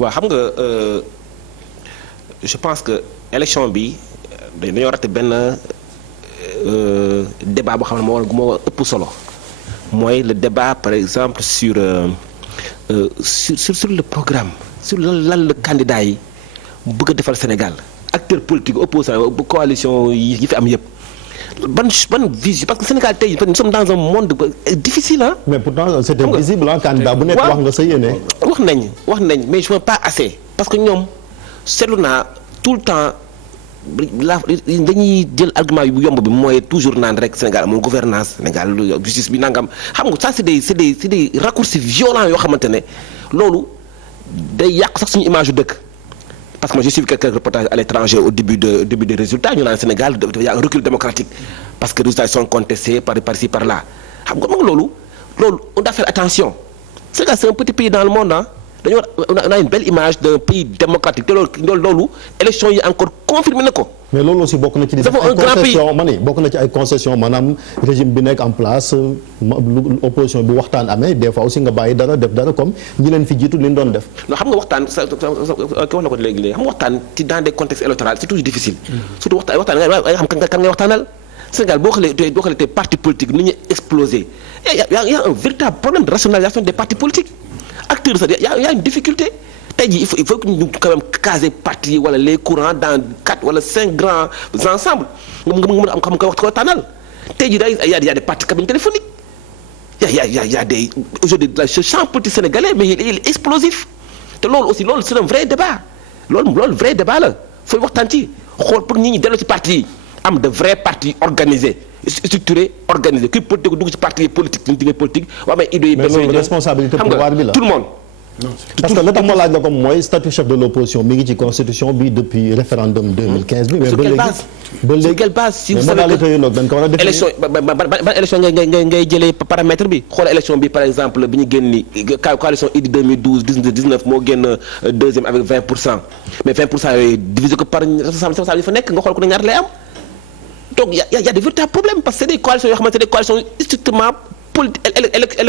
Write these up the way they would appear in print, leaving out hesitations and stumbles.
waaw xam nga je pense que élection bi dañoo raté benn débat boo xam ne moo ëpp solo mooy le débat par exemple sur le programme sur lan la candidat yi bëgg a defal Sénégal acteur politique opposant coalition yi fi am yëpp ban vision parce que Sénégal tey nous sommes dans un monde difficile ah. mais pourtant c'était visible ah candidat bu nekk wax nga sa yéene. wax nañ mais je ne pas assez parce que ñoom seetlu naa tout le temps dañuy jël argument yu yomb bi mooy toujours naan rek Sénégal amul gouvernance Sénégal justice bi nangam xam nga ça c'est des raccourcis violents yoo xamante ne loolu day yàq sax suñu image yu dëkk. parce que moi j'ai suivi quelques reportages à l'étranger au début des résultats ñu naan Sénégal il y a un recul démocratique parce que les résultats sont contestés par ici par là xam nga moom loolu on doit faire attention Sénégal c'est un petit pays dans le monde ah dañu war on a une belle image d'un pays démocratique te loolu élection yi encore confirmé na ko. mais loolu aussi bokk na ci ay concessions maanaam régime bi nekk en place opposition bi waxtaan amee des fois aussi nga bàyyi dara def dara comme ñi leen fi jiitu li ñu doon def. non xam nga waxtaan ki wax na ko léegi xam nga waxtaan ci dans des contextes électoraux c'est toujours difficile. surtout waxtaan nga xam kan ngay waxtaanal. Sénégal boo xoolee tey parti politique ni ñu explosé y a un véritable problème de rationalisation des partis politiques acteurs sax y a une difficulté. tey jii il faut que ñu quand même caser parti wala les courants dans 4 wala 5 grands ensembles nga mën a am xam nga wax tànnal tey jii y a des partis cabines téléphoniques y a des aujourd'hui ce champ politique sénégalais mais il est explosif te loolu aussi c'est un vrai débat loolu vrai débat la fooy waxtaan ci xool pour nit ñi delloo ci parti yi am de vrais partis organisés structurés organisés kuy politique dugg ci parti politique waa mais idée yi mais loolu responsabilité pouvoir bi la tout le monde. parce que la tax ma laaj la ko mooy statut chef de l'opposition mi ngi ci constitution bi depuis référendum 2015 bi. mais ba léegi sur quelle base si vous savez que élection ban élection ngay jëlee paramètre bi xool élection bi par exemple bi ñu génn ni coalition Idy 2012 19 moo génn deuxième avec 20% mais 20% yooyu divisé ko par responsable yi fa nekk nga xool ko ne ñaata lay am donc y a des véritables problèmes parce que c'est des coalitions yoo xamante ne des coalitions strictement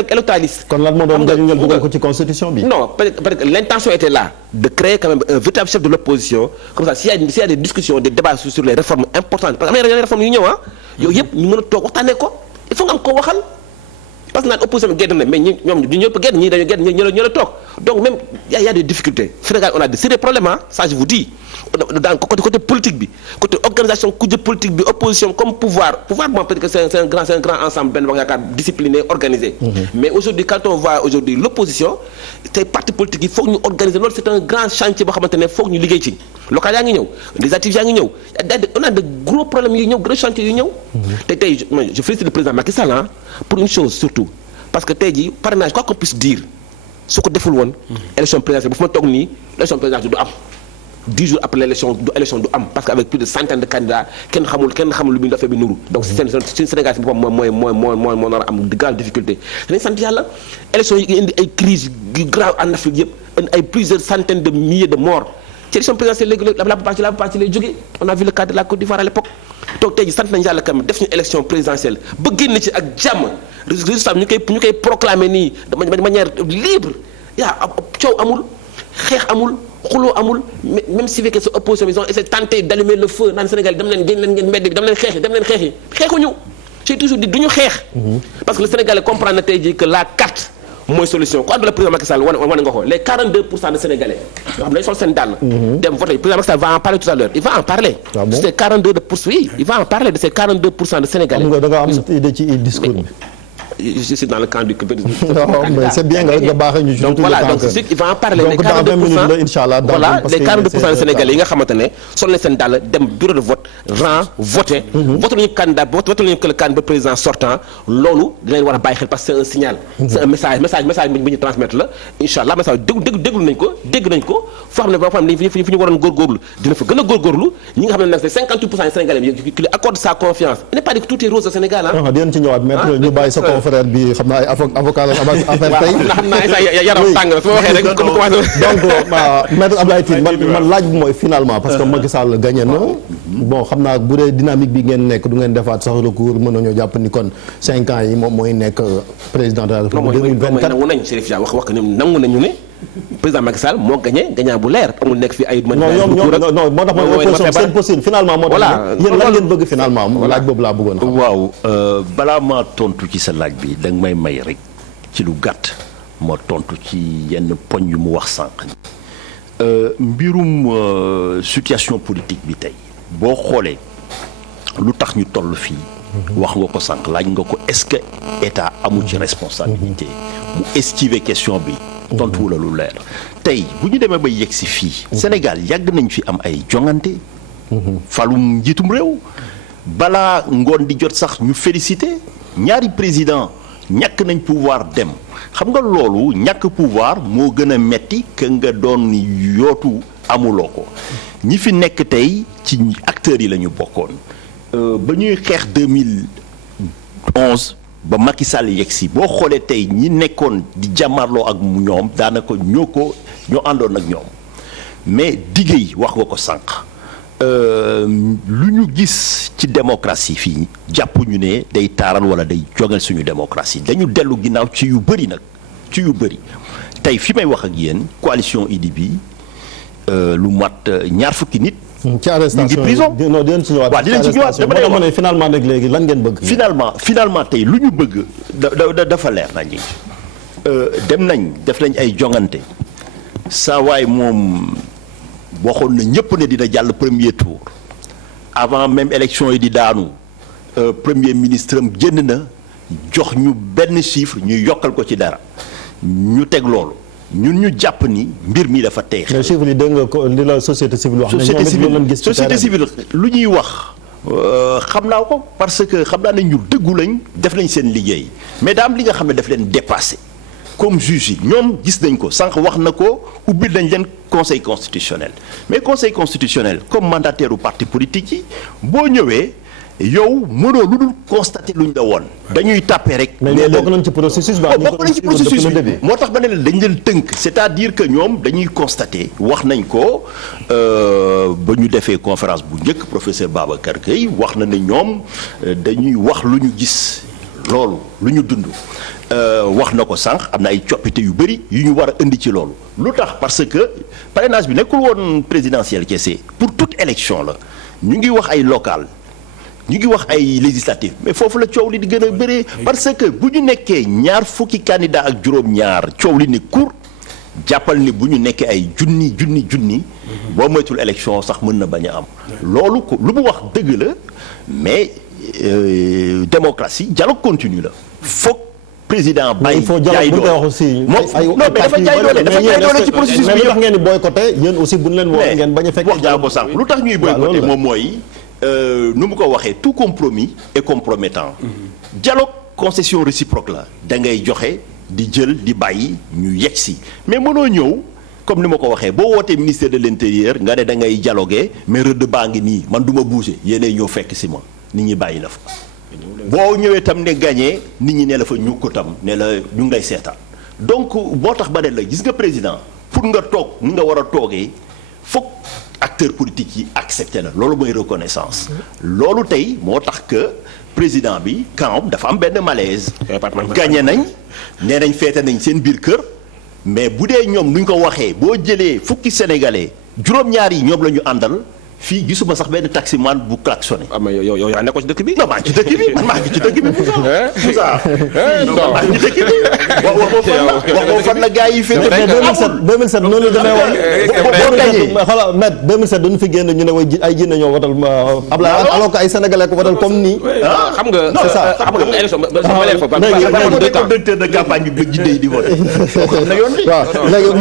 électoraliste. kon lan moo doon nga ñu dugal ko ci constitution bi. non peut-être que l'intention était là de créer quand même un véritable chef de l'opposition comme ça s'il y a des discussions des débats sur les réformes importantes parce que am na yeneen réformes yu ñëw yooyu yëpp ñu mën a toog waxtaanee ko il faut nga am ko waxal parce que naan opposition bi gedd na mais ñoom ñu ñëpp gedd ñii dañu gedd ñu la toog donc même y a des difficultés Sénégal on a de sérieux problèmes ça je vous dis dans côté politique bi côté organisation kujje politique bi opposition comme pouvoir bon peut-être que c'est un grand ensemble benn wax yaakaar discipliné organisé mais aujourd'hui quand on voit aujourd'hui l'opposition tey parti politique yi foog ñu organiser loolu c'est un grand chantier boo xamante ne foog ñu liggéey ci local yaa ngi ñëw législatif yaa ngi ñëw on a de gros problèmes yu ñëw gros chantiers yu ñëw te tey je félicite le président Macky Sall pour une chose surtout parce que tey jii parrainage quoi qu'on puisse dire su ko deful woon élection présidentielle bu fa ma toog nii élection présidentielle du am 10 jours après l'élection du am parce que avec plus de centaines de candidats kenn xamul lu muy defee bi nuru donc suñu Sénégal si boppam mooy nar a am de grandes difficultés dañuy sant yàlla élection yi indi ay crises yu grave en Afrique yëpp ay plusieurs centaines de milliers de morts ci élection présidentielle léegi la plupart ci lay jógee on a vu le cas de la Côte d'Ivoire à l'époque donc tey ji sant nañu yàlla quand même def ñu élection présidentielle ba génn ci ak jàmm résultat ñu koy proclamer nii de manière libre yaa coow amul xeex amul xuloo amul même si fekkee sa opposition ils ont essayé tenté d'allumer le feu naan Sénégal dem leen génn leen ngeen mbedd bi dem leen xeexi xeexuñu j'ai toujours dit duñu xeex parce que le Sénégalais comprend na tey jii que la carte mooy solution ku àndul ak président Macky Sall wane nga ko les 42% de Sénégalais yoo xam ne dañu sol seen dàll dem voter président Macky Sall va en parler tout à l'heure il va en parler de ces 42% oui il va en parler de ces 42% de Sénégalais da nga am idée ci discours bi je suis dans le camp du non mais c'est bien nga baaxee ñu. donc voilà donc c'est il va en parler. donc dans 20 minutes la inchallah. voilà les 42% de Sénégalais yi nga xamante ne sol na seen dàll dem bureau de vote voter. voté nañu candidat voté nañu que le candidat président sortant loolu dinañ war a bàyyi xel parce que c'est un signal. c'est un message bi ñu transmettre la inchallah message déglu nañ ko foo xam ne boo xam ne fi ñu waroon góorgóorlu dina fa gën a góorgóorlu ñi nga xam ne nag c'est 58% de Sénégalais yi qui lui accorde sa confiance il n'est pas dit que tout est rose au Sénégal dinañ ci ñëwaat maître ñu bàyyi sa confrère bi xam naa ay avocat la affaire tey xam naa yaram tàng na su ma waxee rek comme commencé donc maître Abdoulaye Tine man laaj bi mooy finalement parce que Macky Sall gagné na bon xam naa bu dee dynamique bi ngeen nekk du ngeen defaat sax recours mën nañoo jàpp ni kon 5 ans yi moom mooy nekk président de la République 2024 nangu nañ Chérif Dia wax que nangu nañu ne président Macky Sall moo gagné gagnant bu leer amul nekk fi ay. non moo tax mooy opposition seen possible finalement moo tax. voilà yéen lan ngeen bëgg finalement laaj boobu laa bëggoon xam. waaw balaa maa tontu ci sa laaj bi da nga may rek ci lu gàtt moo tontu ci yenn poñ yu mu wax sànq. mbirum situation politique bi tey boo xoolee lu tax ñu toll fii. wax nga ko sànq laaj nga ko est-ce que état amul ci responsabilité mu esquiver question bi. tontu la lu leer tey bu ñu demee ba yegg si fii. Sénégal yàgg nañ fi am ay jongante. falum njiitum réew. balaa ngoon di jot sax ñu félicité ñaari président ñàkk nañ pouvoir dem xam nga loolu ñàkk pouvoir moo gën a metti que nga doon yootu amuloo ko ñi fi nekk tey ci acteurs yi la ñu bokkoon ba ñuy xeex 2011 ba Macky Sall yegg si boo xoolee tey ñi nekkoon di jàmmarloo ak ñoom daanaka ñoo àndoon ak ñoom mais dige yi wax nga ko sànq. lu ñu gis ci démocratie fii jàpp ñu ne day taaral wala day jogal suñu démocratie dañu dellu ginnaaw ci yu bëri nag ci yu bëri tey fi may wax ak yéen coalition Idy bi lu mat ñaar fukki nit. ci arrestation ñu ngi prison non dinañ ci ñëwaat. waaw dinañ ci ñëwaat dama lay wax finalement nag léegi lan ngeen bëgg. finalement tey lu ñu bëgg dafa leer nañ dem nañ def nañ ay jongante saa waay moom. waxoon na ñëpp ne dina jàll premier tour avant même élection yi di daanu premier ministre am génn na jox ñu benn chiffre ñu yokkal ko ci dara ñu teg loolu ñun ñu jàpp ni mbir mi dafa tey. mais chiffre yi dégg nga ko li la société civile wax. société civile lu ñuy wax xam naa ko parce que xam naa ne ñu dëggu lañ def nañ seen liggéey mais daa am li nga xam ne daf leen dépassé. comme juge yi ñoom gis nañ ko sànq wax na ko ubbi nañ leen conseil constitutionnel mais conseil constitutionnel comme mandataire u parti politique yi boo ñëwee yow mënoo lu dul constater luñ la woon. dañuy tàppe rek. mais bokk nañ ci processus bi. bokk nañ ci processus bi moo tax ba ne dañ leen tënk c'est-à-dire que ñoom dañuy constater wax nañ ko ba ñu defee conférence bu njëkk professeur Babacar Gueye wax na ne ñoom dañuy wax lu ñu gis loolu lu ñu dund. wax na ko sànq am na ay coppite yu bëri yu ñu war a indi ci loolu lu tax parce que parrainage bi nekkul woon présidentiel kese pour toute élection la ñu ngi wax ay local ñu ngi wax ay législatif mais foofu la coow li di gën a bëree parce que bu ñu nekkee ñaar fukki candidat ak juróom-ñaar coow li ni kur jàppal ni bu ñu nekkee ay junni boo moytul élection sax mën na bañ a am loolu ko lu mu wax dëgg la mais démocratie dialogue continu la foog président bàyyi jaay doole non mais dafa jaay doole ci processus bi. mais lu tax ngeen di boycotté yéen aussi bu ñu leen woo ngeen bañ a fekk. wax naa ko sànq lu tax ñuy boycotté moom mooy nu mu ko waxee tout compromis est compromettant. dialogue concession réciproque la da ngay joxe di jël di bàyyi ñu yegg si mais mënoo ñëw comme ni ma ko waxee boo wootee ministère de l'intérieur nga ne da ngay dialoguer mais rëdd baa ngi nii man du ma bouger yéenay ñëw fekk si ma nit ñi bàyyi la fa. boo ñëwee tam ne gagné nit ñi ne la fa ñu ko tam ne la ñu ngay seetaan donc moo tax ba ne la gis nga président pour nga toog ni nga war a toogee foog acteurs politiques yi accepté la loolu mooy reconnaissance. loolu tey moo tax que président bi quand dafa am benn malaise. gagné nañ nee nañ feete nañ seen biir kër mais bu dee ñoom nuñ ko waxee boo jëlee fukki sénégalais juróom-ñaar yi ñoom la ñu àndal. fii gisuma sax benn taximan bu klaxonné. ah mais yow yaa nekkoon ci dëkk bi. non maa ngi ci dëkk bi man maa ngi ci dëkk bi Moussa. maa ngi ci dëkk bi. waxoo fan la gars yi fi. 2007 noonu la demee woon. boo gañee xoolal met 2007 dañu fi génn ñu ne way ay jinne ñoo watal Ablaye alors que ay sénégalais ko watal comme nii. xam nga c'est ça xam nga élection directeur de campagne bi ba jinne yi di voté. waaw léegi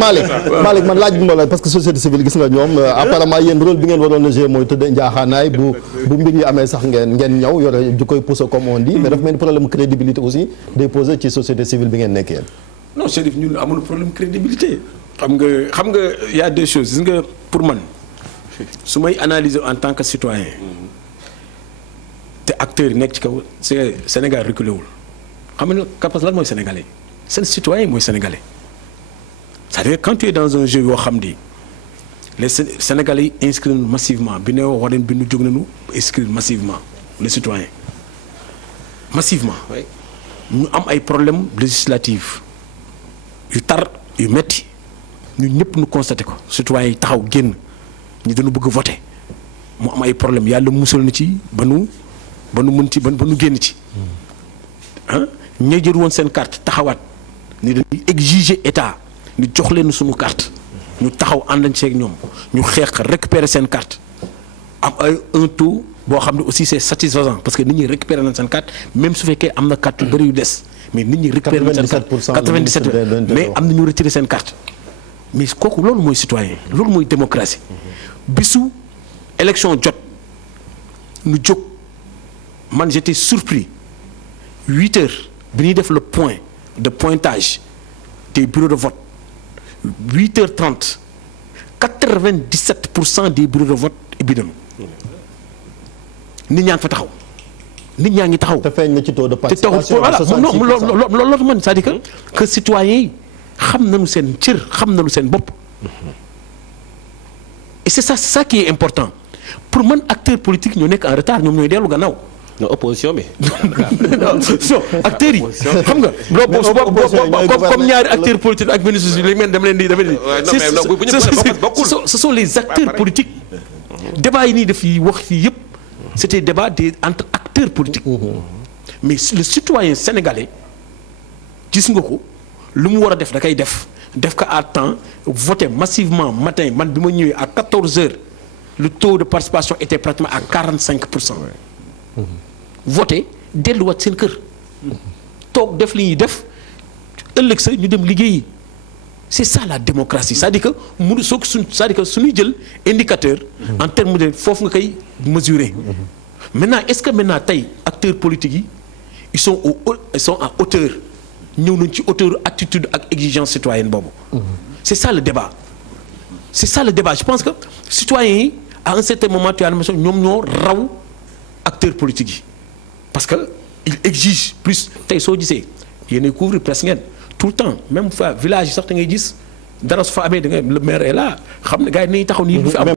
Malick man laaj bi ma la parce que société civile gis nga ñoom apparemment yéen rôle bi ngeen waroon mooy tëdd njaaxaanaay bu mbir yi amee sax ngeen ñëw yore di koy pousser comme on dit mais dafa mel ni problème crédibilité aussi day posé ci société civile bi ngeen nekkee. non Chérif ñun amul problème crédibilité xam nga y a deux choses gis nga pour man su may analyser en tant que citoyen te acteurs yi nekk ci kaw Sénégal reculé wul xam nga parce que lan mooy sénégalais seen citoyen mooy sénégalais c'est-à-dire quand tu es dans un jeu yoo xam ni les Sénégalais yi inscrire massivement bi ne wax leen bi nu jóg nañu inscrire massivement les citoyens massivement ñu am ay problèmes législatifs yu tar yu metti ñun ñëpp ñu constaté ko citoyens yi taxaw génn ñi dañu bëgg voter mu am ay problème yàlla musal na ci ba nu mën ci ba nu génn ci ah ña jël woon seen carte taxawaat ni dañuy exiger état ñu jox leen suñu carte ñu taxaw àndañ ceeg ñoom ñu xeex récupérer seen carte am ay un taux boo xam ne aussi c'est satisfaisant parce que nit ñi récupérer nañ seen carte même su fekkee am na carte yu bëri yu des mais nit ñi récupérer nañ seen carte 97 mais am na ñu retirer seen carte mais kooku loolu mooy citoyen loolu mooy démocratie bisu élection jot ñu jóg man j'étais surpris 8 heures bi ñuy def le point de pointage des bureaux de vote 8h30 97% des bureaux de vote ubbi nañu nit ñaa ngi fa taxaw nit ñaa ngi taxaw. te feeñ na ci taux de participation. voilà loolu man c'est-à-dire que citoyens yi xam nañu seen cër xam nañu seen bopp. et c'est ça qui est important pour man acteurs politiques ñoo nekk en retard ñoom ñooy dellu gannaaw. non opposition bi. non acteurs yi. xam nga comme ñaari acteurs politiques ak ministres yi léegi dama leen di. ce sont les acteurs politiques. débat yi nii daf yi wax fii yëpp c'était débat entre acteurs politiques. mais le citoyen sénégalais gis nga ko lu mu war a def da koy def ko à temps voter massivement matin man bi ma ñëwee à 14h le taux de participation était pratiquement à 45%. voter delluwaat seen kër. toog def li ñuy def ëllëg sa ñu dem liggéeyi. c'est ça la démocratie c'est-à-dire que mënu soo c'est-à-dire que suñuy jël indicateur. en termes de foofu nga koy mesurer. maintenant est-ce que maintenant tey acteurs politiques yi ils sont à hauteur ñëw nañ ci hauteur attitude ak exigence citoyenne boobu. c'est ça le débat. je pense que citoyens yi à un certain moment tu as l'impression ñoom ñoo raw acteurs politiques yi parce que ils exigent plus tey soo gisee yéenay couvrir presque ngeen tout le temps même fa village yi sax da ngay gis dara su fa amee da ngay le maire est là xam ne gars yi nañu taxaw nii du fi am.